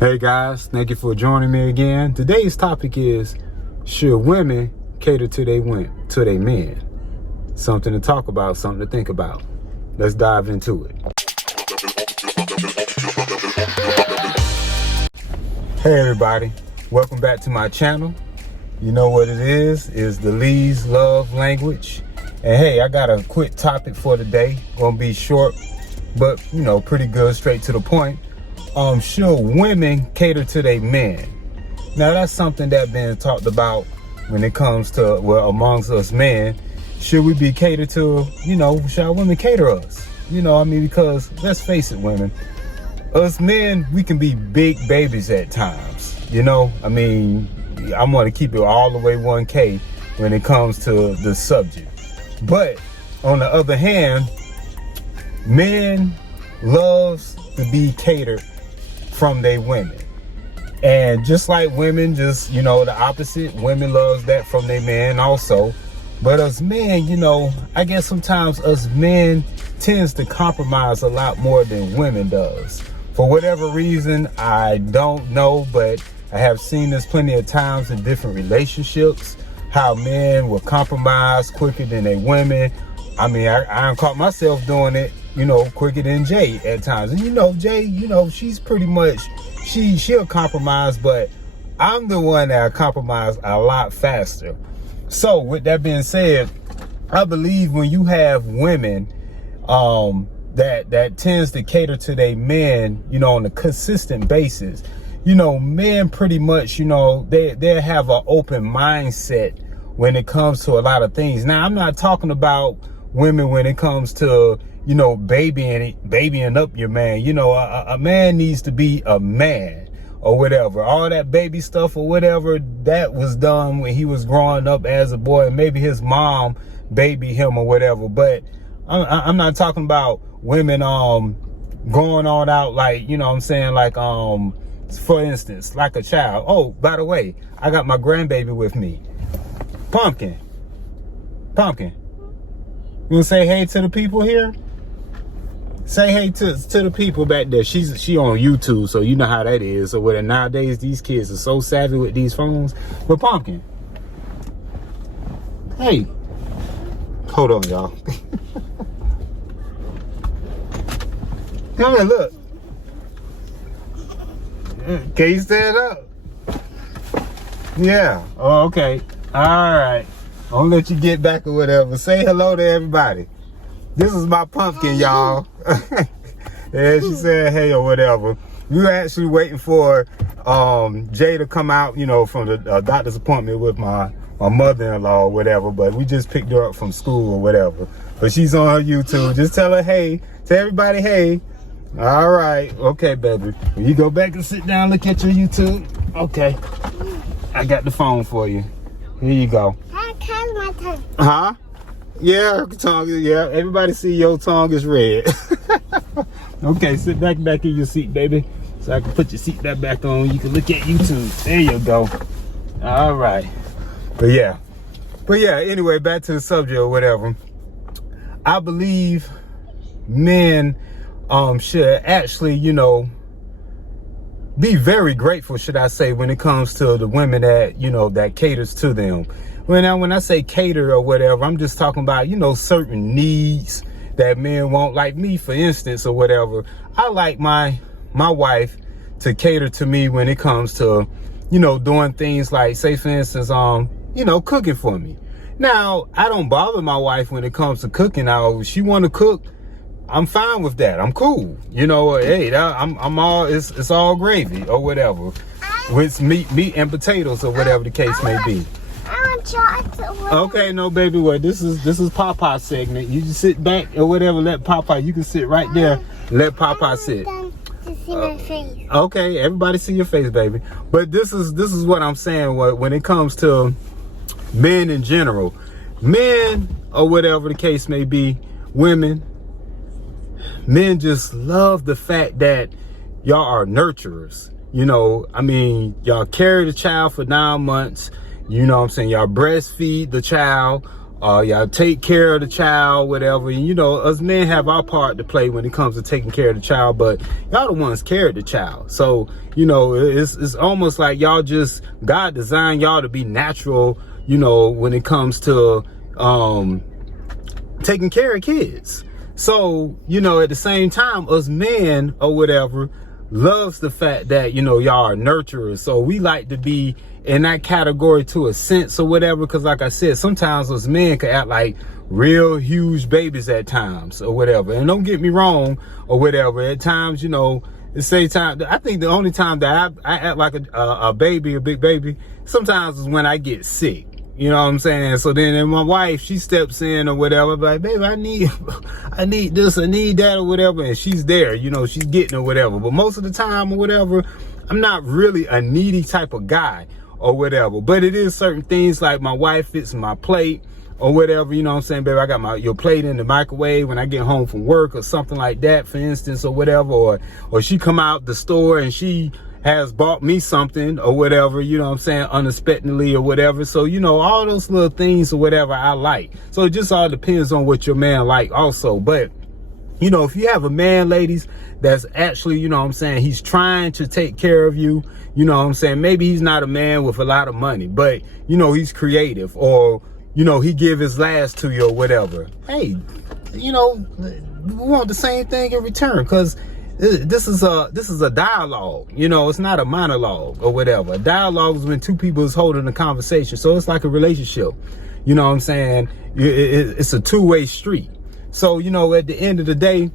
Hey guys, thank you for joining me again. Today's topic is, should women cater to their men? Something to talk about, something to think about. Let's dive into it. Hey everybody, welcome back to my channel. You know what it is the Lee's love language. And hey, I got a quick topic for today. Gonna be short, but pretty good, straight to the point. Should women cater to their men? Now that's something that's been talked about when it comes to, amongst us men. Should we be catered to, shall women cater us? Because let's face it, women, us men, we can be big babies at times. I'm gonna keep it all the way 1K when it comes to the subject. But on the other hand, men loves to be catered from their women. And just like women, just the opposite, women loves that from their man also. But us men, I guess sometimes us men tends to compromise a lot more than women does. For whatever reason, I don't know, but I have seen this plenty of times in different relationships, how men will compromise quicker than they women. I caught myself doing it, quicker than Jay at times. And Jay, she's pretty much, she'll compromise, but I'm the one that compromise a lot faster. So with that being said, I believe when you have women that tends to cater to their men, on a consistent basis, men pretty much, they have an open mindset when it comes to a lot of things. Now, I'm not talking about women when it comes to, babying up your man. A man needs to be a man or whatever. All that baby stuff or whatever, that was done when he was growing up as a boy, and maybe his mom babied him or whatever. But I'm not talking about women going on out like, for instance, like a child. Oh, by the way, I got my grandbaby with me. Pumpkin. You wanna say hey to the people here? Say hey to the people back there. She on YouTube, so you know how that is. So whether nowadays these kids are so savvy with these phones. But Pumpkin, hey, hold on, y'all. Come here, look. Can you stand up? Yeah. Oh, okay. All right. I'll let you get back or whatever. Say hello to everybody. This is my Pumpkin, y'all. Yeah, she said hey or whatever. We were actually waiting for Jay to come out, from the doctor's appointment with my mother-in-law or whatever. But we just picked her up from school or whatever. But she's on her YouTube. Just tell her hey. Tell everybody hey. All right. Okay, baby. When you go back and sit down, look at your YouTube. Okay. I got the phone for you. Here you go. My tongue. Huh? Yeah, her tongue. Yeah, everybody see your tongue is red. Okay, sit back in your seat, baby. So I can put your seat back on. You can look at YouTube. There you go. All right. But yeah. Anyway, back to the subject or whatever. I believe men should actually, be very grateful, should I say, when it comes to the women that, that caters to them. When I say cater or whatever, I'm just talking about, certain needs that men want. Like me, for instance, or whatever. I like my wife to cater to me when it comes to, doing things like, say, for instance, cooking for me. Now, I don't bother my wife when it comes to cooking. Now, if she want to cook, I'm fine with that. I'm cool. Hey, I'm all, it's all gravy or whatever. With meat and potatoes or whatever the case may be. I want chocolate. Okay, no, baby, this is Papa segment. You just sit back or whatever, let Papa, you can sit right there, let Papa sit. To see my face. Okay, everybody see your face, baby. But this is what I'm saying when it comes to men in general. Men or whatever the case may be, women, men just love the fact that y'all are nurturers. Y'all carry the child for 9 months. Y'all breastfeed the child. Y'all take care of the child, whatever. And, you know, us men have our part to play when it comes to taking care of the child, but y'all the ones carried the child. So, you know, it's almost like y'all just, God designed y'all to be natural, you know, when it comes to taking care of kids. So, you know, at the same time, us men or whatever loves the fact that, you know, y'all are nurturers. So we like to be in that category to a sense or whatever, because like I said, sometimes us men can act like real huge babies at times or whatever. And don't get me wrong or whatever, at times, you know, the same time, I think the only time that I act like a baby, a big baby, sometimes is when I get sick. You know what I'm saying? So then my wife, she steps in or whatever, like, baby, I need this, I need that or whatever. And she's there, you know, she's getting or whatever. But most of the time or whatever, I'm not really a needy type of guy or whatever. But it is certain things like my wife fits my plate or whatever, you know what I'm saying, baby, I got your plate in the microwave when I get home from work or something like that, for instance, or whatever. Or she come out the store and she has bought me something or whatever, you know what I'm saying, unexpectedly or whatever. So, you know, all those little things or whatever I like. So it just all depends on what your man like also. But, you know, if you have a man, ladies, that's actually, you know what I'm saying, he's trying to take care of you, you know what I'm saying, maybe he's not a man with a lot of money, but, you know, he's creative, or, you know, he give his last to you or whatever. Hey, you know, we want the same thing in return, because this is a dialogue, you know, it's not a monologue or whatever. A dialogue is when two people is holding a conversation. So it's like a relationship, you know what I'm saying? It's a two-way street. So, you know, at the end of the day,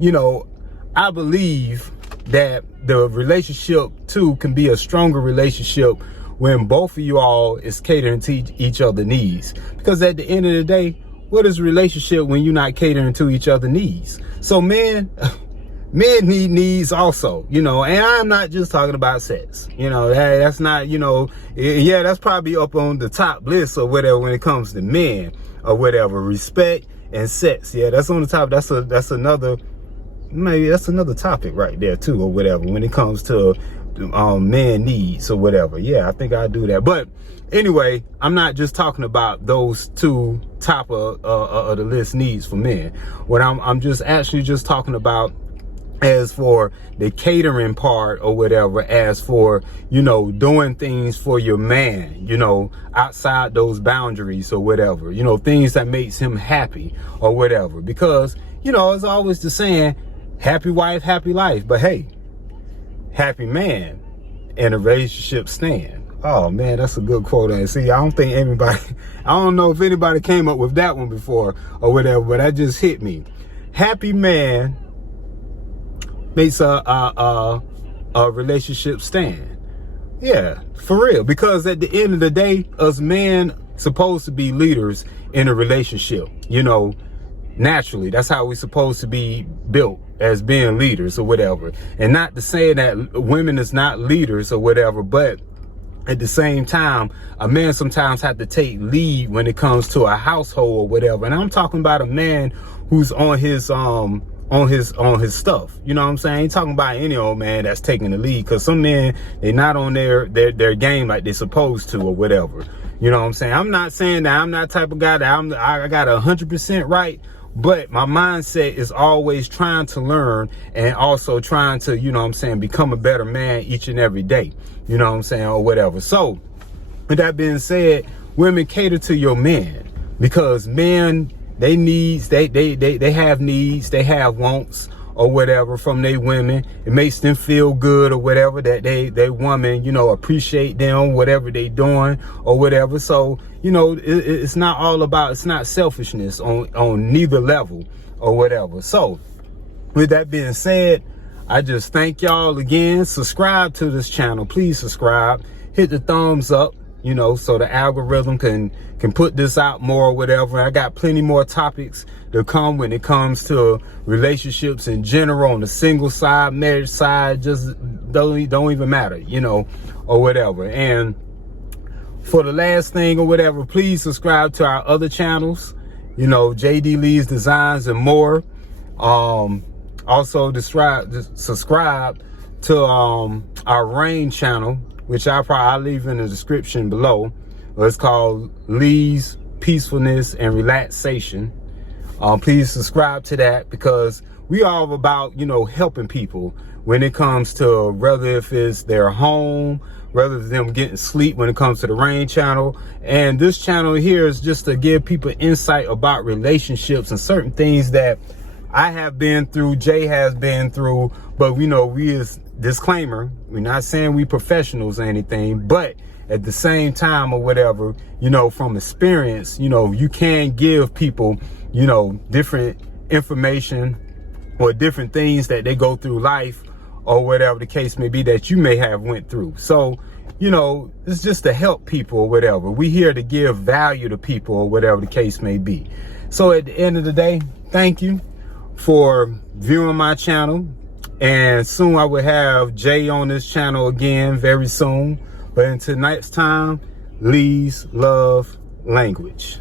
you know, I believe that the relationship too can be a stronger relationship when both of you all is catering to each other's needs. Because at the end of the day, what is a relationship when you're not catering to each other's needs? So men need needs also, you know, and I'm not just talking about sex, you know, that's not, you know, yeah, that's probably up on the top list or whatever when it comes to men or whatever, respect and sex. Yeah, that's on the top. That's another topic right there too, or whatever, when it comes to man needs or whatever. Yeah, I think I'll do that. But anyway, I'm not just talking about those two top of the list needs for men. What I'm just actually just talking about as for the catering part or whatever, as for, you know, doing things for your man, you know, outside those boundaries or whatever, you know, things that makes him happy or whatever. Because, you know, it's always the saying, happy wife, happy life. But hey, happy man and a relationship stand. Oh man, that's a good quote. And see, I don't know if anybody came up with that one before or whatever, but that just hit me. Happy man makes a relationship stand. Yeah, for real. Because at the end of the day, us men supposed to be leaders in a relationship, you know, naturally. That's how we supposed to be built, as being leaders or whatever. And not to say that women is not leaders or whatever, but at the same time, a man sometimes have to take lead when it comes to a household or whatever. And I'm talking about a man who's on his stuff, you know what I'm saying? I ain't talking about any old man that's taking the lead, because some men, they not on their game like they're supposed to or whatever, you know what I'm saying? I'm not saying that I'm that type of guy that I got 100% right, but my mindset is always trying to learn and also trying to, you know what I'm saying, become a better man each and every day, you know what I'm saying, or whatever. So with that being said, women, cater to your men, because men, they needs, they have needs, they have wants or whatever from their women. It makes them feel good or whatever, that they woman, you know, appreciate them, whatever they doing or whatever. So, you know, it's not all about, it's not selfishness on neither level or whatever. So with that being said, I just thank y'all again. Subscribe to this channel. Please subscribe. Hit the thumbs up, you know, so the algorithm can put this out more or whatever. I got plenty more topics to come when it comes to relationships in general, on the single side, marriage side, just don't even matter, you know, or whatever. And for the last thing or whatever, please subscribe to our other channels, you know, JD Lee's Designs and more. Also subscribe to our Rain channel, which I'll leave in the description below. It's called Lee's peacefulness and relaxation. Please subscribe to that, because we are about, you know, helping people when it comes to whether if it's their home, whether it's them getting sleep, when it comes to the Rain channel. And this channel here is just to give people insight about relationships and certain things that I have been through, Jay has been through. But we know, we is disclaimer, we're not saying we professionals or anything, but at the same time or whatever, you know, from experience, you know, you can give people, you know, different information or different things that they go through life or whatever the case may be that you may have went through. So, you know, it's just to help people or whatever. We here to give value to people or whatever the case may be. So at the end of the day, thank you for viewing my channel. And soon I will have Jay on this channel again, very soon. But until next time, Lee's Love Language.